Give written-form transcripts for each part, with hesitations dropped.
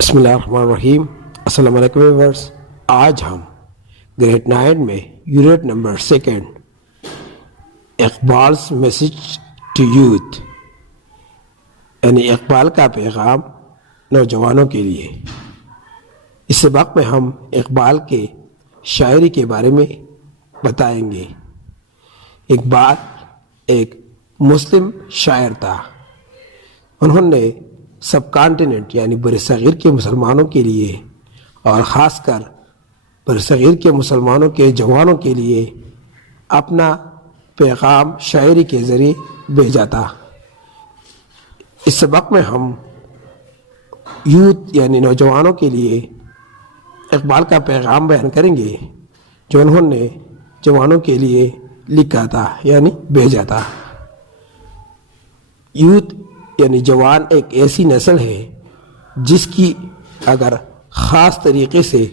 بسم اللہ الرحمن الرحیم. السلام علیکم ویورز. آج ہم گریڈ 9 میں یونٹ نمبر 2 اقبال's میسج ٹو یوتھ یعنی اقبال کا پیغام نوجوانوں کے لیے. اس سبق میں ہم اقبال کے شاعری کے بارے میں بتائیں گے. اقبال ایک مسلم شاعر تھا. انہوں نے سب کانٹیننٹ یعنی برصغیر کے مسلمانوں کے لیے اور خاص کر برصغیر کے مسلمانوں کے جوانوں کے لیے اپنا پیغام شاعری کے ذریعے بھیجا تھا. اس سبق میں ہم یوتھ یعنی نوجوانوں کے لیے اقبال کا پیغام بیان کریں گے جو انہوں نے جوانوں کے لیے لکھا تھا یعنی بھیجا تھا. یوتھ یعنی جوان ایک ایسی نسل ہے جس کی اگر خاص طریقے سے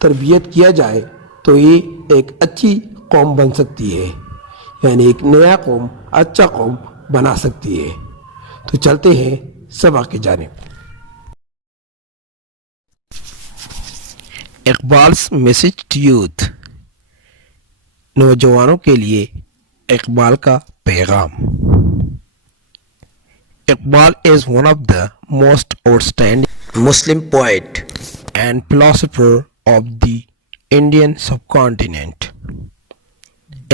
تربیت کیا جائے تو یہ ایک اچھی قوم بن سکتی ہے، یعنی ایک نیا قوم، اچھا قوم بنا سکتی ہے. تو چلتے ہیں سبق کی جانب. اقبال's میسج ٹو یوتھ، نوجوانوں کے لیے اقبال کا پیغام. Iqbal is one of the most outstanding Muslim poet and philosopher of the Indian subcontinent.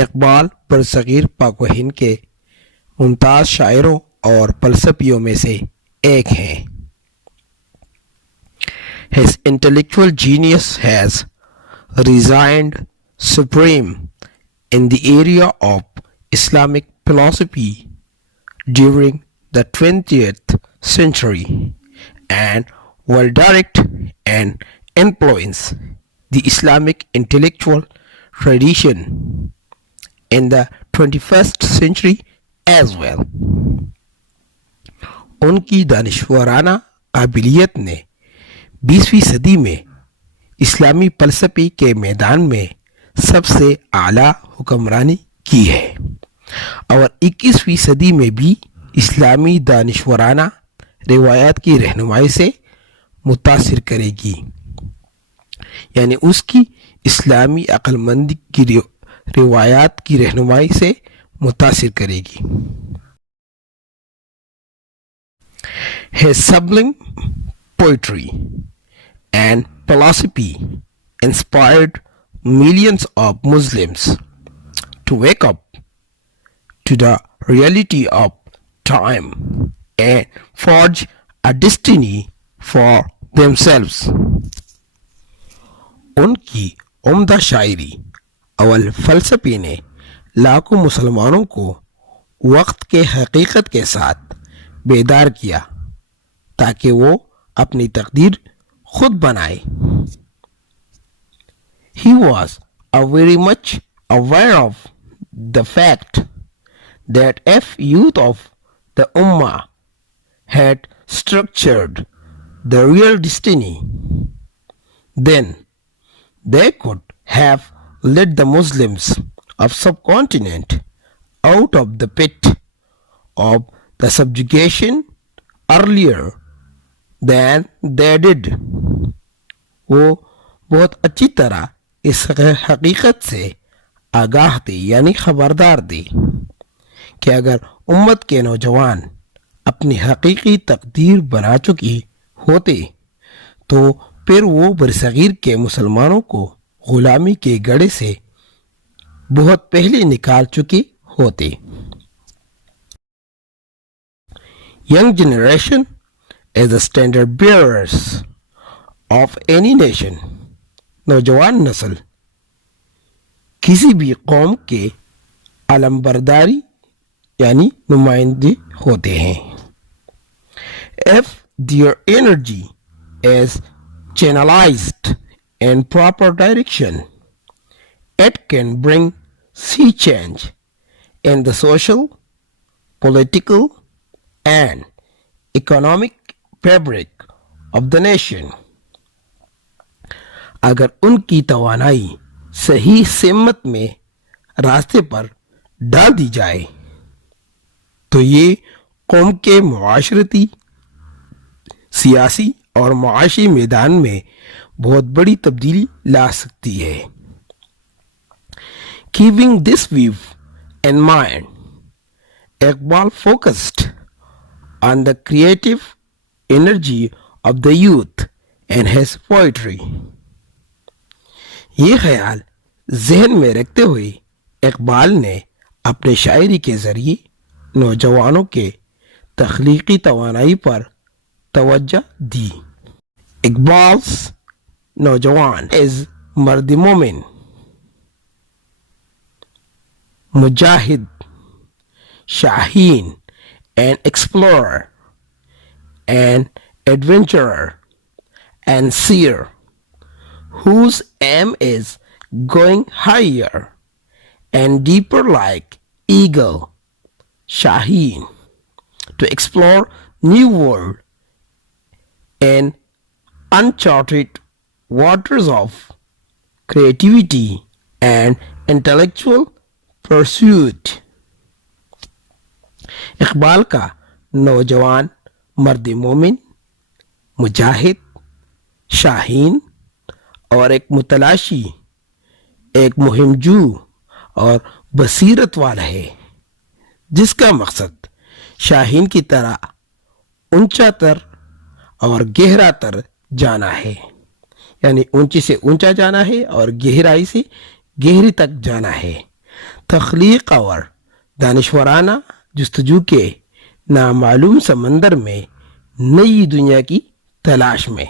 Iqbal برصغیر پاک و ہند کے ممتاز شاعروں اور فلسفیوں میں سے ایک ہیں. His intellectual genius has reigned supreme in the area of Islamic philosophy during the 20th century and will direct and influence the Islamic intellectual tradition in the 21st century as well. ان کی دانشورانہ قابلیت نے 20ویں صدی میں اسلامی فلسفے کے میدان میں سب سے اعلیٰ حکمرانی کی ہے اور 21ویں صدی میں بھی اسلامی دانشورانہ روایات کی رہنمائی سے متاثر کرے گی، یعنی اس کی اسلامی عقل مندی کی روایات کی رہنمائی سے متاثر کرے گی. His sublime poetry and philosophy inspired millions of Muslims to wake up to the reality of time and forge a destiny for themselves. ان کی عمدہ شاعری اور فلسفے نے لاکھوں مسلمانوں کو وقت کے حقیقت کے ساتھ بیدار کیا تاکہ وہ اپنی تقدیر خود بنائے. He was very much aware of the fact that if youth of the Ummah had structured the real destiny, then they could have led the Muslims of subcontinent out of the pit of the subjugation earlier than they did. وہ بہت اچھی طرح اس حقیقت سے آگاہ تھے یعنی خبردار تھے کہ اگر امت کے نوجوان اپنی حقیقی تقدیر بنا چکی ہوتے تو پھر وہ برصغیر کے مسلمانوں کو غلامی کے گڑھے سے بہت پہلے نکال چکے ہوتے. Young generation is the standard bearers of any nation. نوجوان نسل کسی بھی قوم کے علمبرداری یعنی نمائندے ہوتے ہیں. If their energy is channelized in proper direction, it can bring sea change in the social, political, and economic fabric of the nation. اگر ان کی توانائی صحیح سمت میں راستے پر ڈال دی جائے تو یہ قوم کے معاشرتی سیاسی اور معاشی میدان میں بہت بڑی تبدیلی لا سکتی ہے. Keeping this view in mind, Iqbal focused on the creative energy of the youth in his poetry. یہ خیال ذہن میں رکھتے ہوئے اقبال نے اپنے شاعری کے ذریعے نوجوانوں کے تخلیقی توانائی پر توجہ دی. اقبال's نوجوان is مرد مومن، مجاہد، شاہین, an explorer, an adventurer, and seer, whose aim is going higher and deeper like eagle, shaheen, to explore new world and uncharted waters of creativity and intellectual pursuit. Iqbal کا نوجوان مرد مومن، مجاہد، شاہین اور ایک متلاشی، ایک مہم جو اور بصیرت والا ہے، جس کا مقصد شاہین کی طرح اونچا تر اور گہرا تر جانا ہے، یعنی اونچی سے اونچا جانا ہے اور گہرائی سے گہری تک جانا ہے، تخلیق اور دانشورانہ جستجو کے نامعلوم سمندر میں نئی دنیا کی تلاش میں.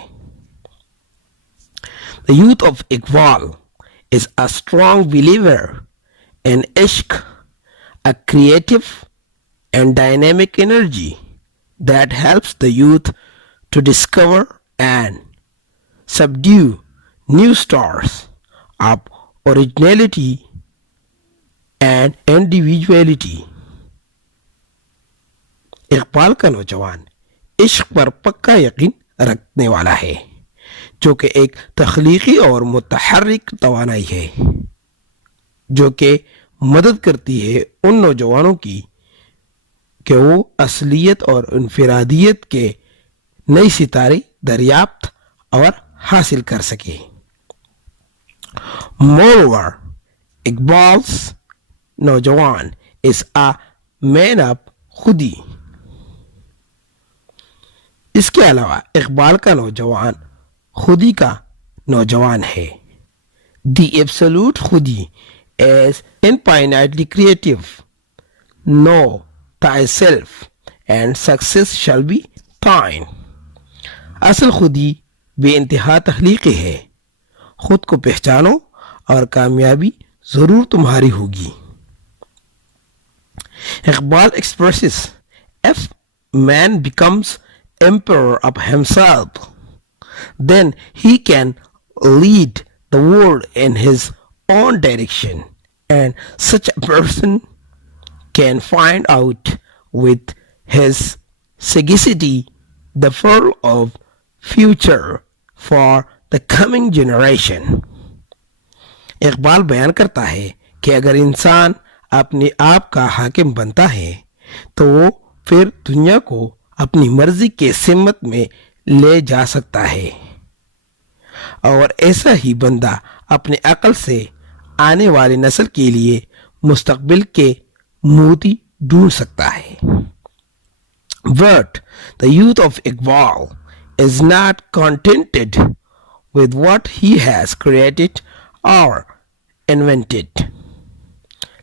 The youth of Iqbal is a strong believer in ishq, a creative and dynamic energy that helps the youth to discover and subdue new stars of originality and individuality. Iqbal کا نوجوان عشق پر پکا یقین رکھنے والا ہے، جو کہ ایک تخلیقی اور متحرک توانائی ہے، جو کہ مدد کرتی ہے ان نوجوانوں کی کہ وہ اصلیت اور انفرادیت کے نئی ستارے دریافت اور حاصل کر سکے. Moreover, Iqbal's نوجوان is a man of خودی. اس کے علاوہ اقبال کا نوجوان خودی کا نوجوان ہے. The absolute خودی is infinitely creative. Know thyself and success shall be thine. اصل خودی بے انتہا تخلیقی ہے. خود کو پہچانو اور کامیابی ضرور تمہاری ہوگی. Iqbal expresses, if man becomes emperor of himself, then he can lead the world in his own direction, and such a person can find out with his sagacity the pearl of future for the coming generation. Iqbal بیان کرتا ہے کہ اگر انسان اپنے آپ کا حاکم بنتا ہے تو وہ پھر دنیا کو اپنی مرضی کے سمت میں لے جا سکتا ہے، اور ایسا ہی بندہ اپنے عقل سے آنے والی نسل کے لیے مستقبل کے موتی ڈھونڈ سکتا ہے. But the youth of Iqbal is not contented with what he has created or invented.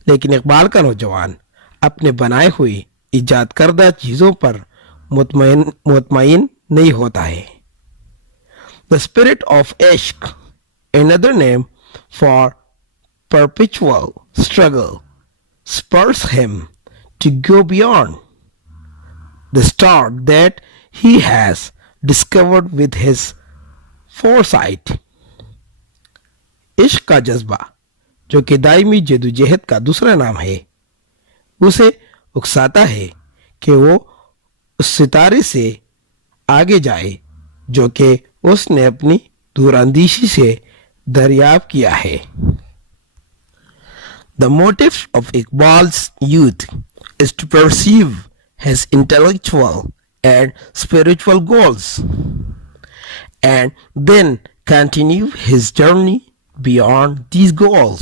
لیکن اقبال کا نوجوان اپنے بنائے ہوئے ایجاد کردہ چیزوں پر مطمئن نہیں ہوتا ہے. The spirit of ishq, another name for perpetual struggle, spurs him to go beyond the start that he has discovered with his foresight. عشق کا جذبہ، جو کہ دائمی جدوجہد کا دوسرا نام ہے، اسے اکساتا ہے کہ وہ اس ستارے سے آگے جائے جو کہ اس نے اپنی دور اندیشی سے دریافت کیا ہے. The motive of Iqbal's youth is to perceive his intellectual and spiritual goals, and then continue his journey beyond these goals.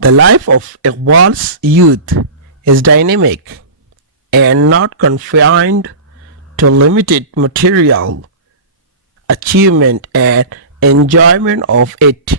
The life of Iqbal's youth is dynamic and not confined to limited material achievement and enjoyment of it.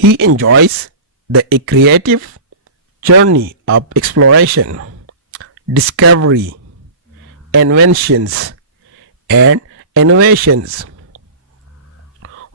He enjoys the creative journey of exploration, discovery, inventions and innovations.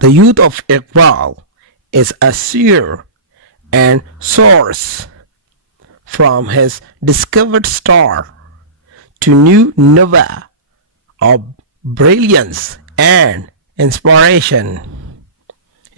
The youth of Iqbal is a seer and source from his discovered star to new nova of brilliance and inspiration.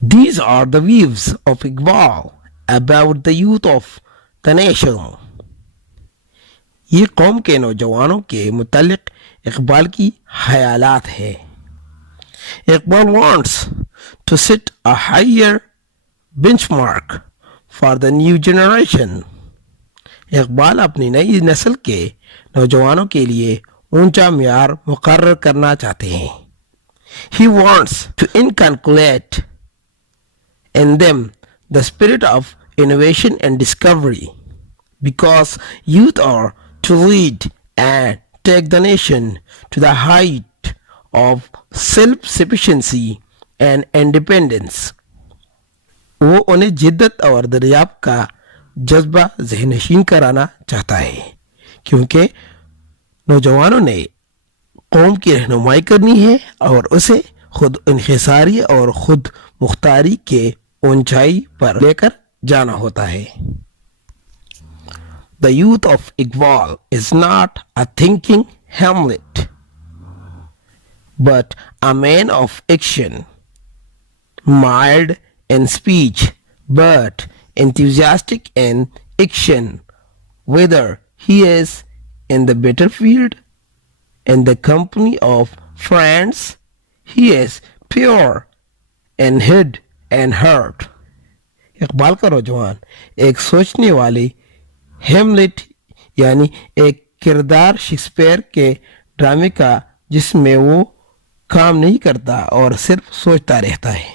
These are the views of Iqbal about the youth of the nation. یہ قوم کے نوجوانوں کے متعلق اقبال کی خیالات ہے. Iqbal wants to set a higher benchmark for the new generation. Iqbal اپنی نئی نسل کے نوجوانوں کے لیے اونچا معیار مقرر کرنا چاہتے ہیں. He wants to inculcate in them the spirit of innovation and discovery, because youth are to lead and take the nation to the height of self-sufficiency and independence. وہ انہیں جدت اور دریافت کا جذبہ ذہن نشین کرانا چاہتا ہے کیونکہ نوجوانوں نے قوم کی رہنمائی کرنی ہے اور اسے خود انحصاری اور خود مختاری کے اونچائی پر لے کر جانا ہوتا ہے. The youth of Iqbal is not a thinking Hamlet, but a man of action, mild in speech, but enthusiastic in action, whether he is in the battlefield, in the company of friends, he is pure in head and heart. Iqbal کا نوجوان ایک سوچنے والے Hamlet یعنی ایک کردار Shakespeare کے ڈرامے کا جس میں وہ کام نہیں کرتا اور صرف سوچتا رہتا ہے.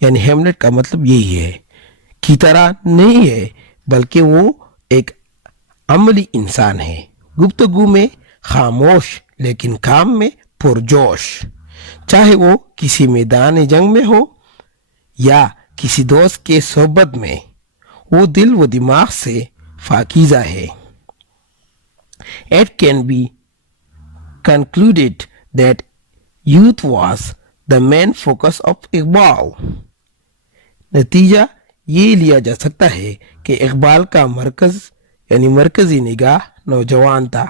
یعنی ہیملیٹ کا مطلب یہی ہے کی طرح نہیں ہے بلکہ وہ ایک عملی انسان ہے, گفتگو میں خاموش لیکن کام میں پرجوش, چاہے وہ کسی میدان جنگ میں ہو یا کسی دوست کے صحبت میں, وہ دل و دماغ سے پاکیزہ ہے. It can be concluded that youth was the main focus of Iqbal. نتیجہ یہ لیا جا سکتا ہے کہ اقبال کا مرکز یعنی مرکزی نگاہ نوجوان تھا.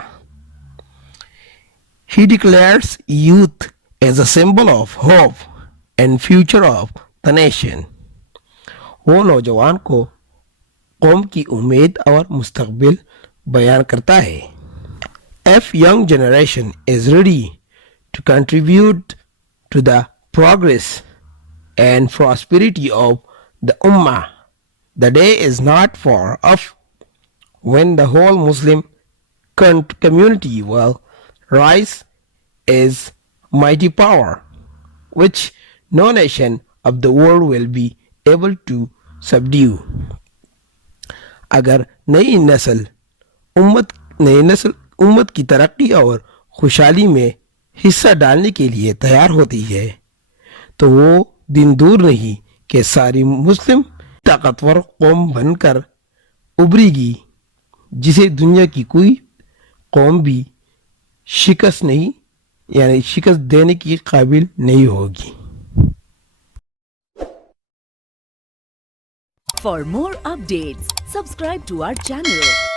He declares youth as a symbol of hope and future of the nation. وہ نوجوان کو قوم کی امید اور مستقبل بیان کرتا ہے. If young generation is ready to contribute to the progress and prosperity of the Ummah, the day is not far off when the whole Muslim community will rise as mighty power, which no nation of the world will be able to subdue. اگر نئی نسل امت کی ترقی اور خوشحالی میں حصہ ڈالنے کے لیے تیار ہوتی ہے تو وہ دن دور نہیں کہ ساری مسلم طاقتور قوم بن کر ابھرے گی جسے دنیا کی کوئی قوم بھی شکست نہیں یعنی شکست دینے کی قابل نہیں ہوگی. For more updates, subscribe to our channel.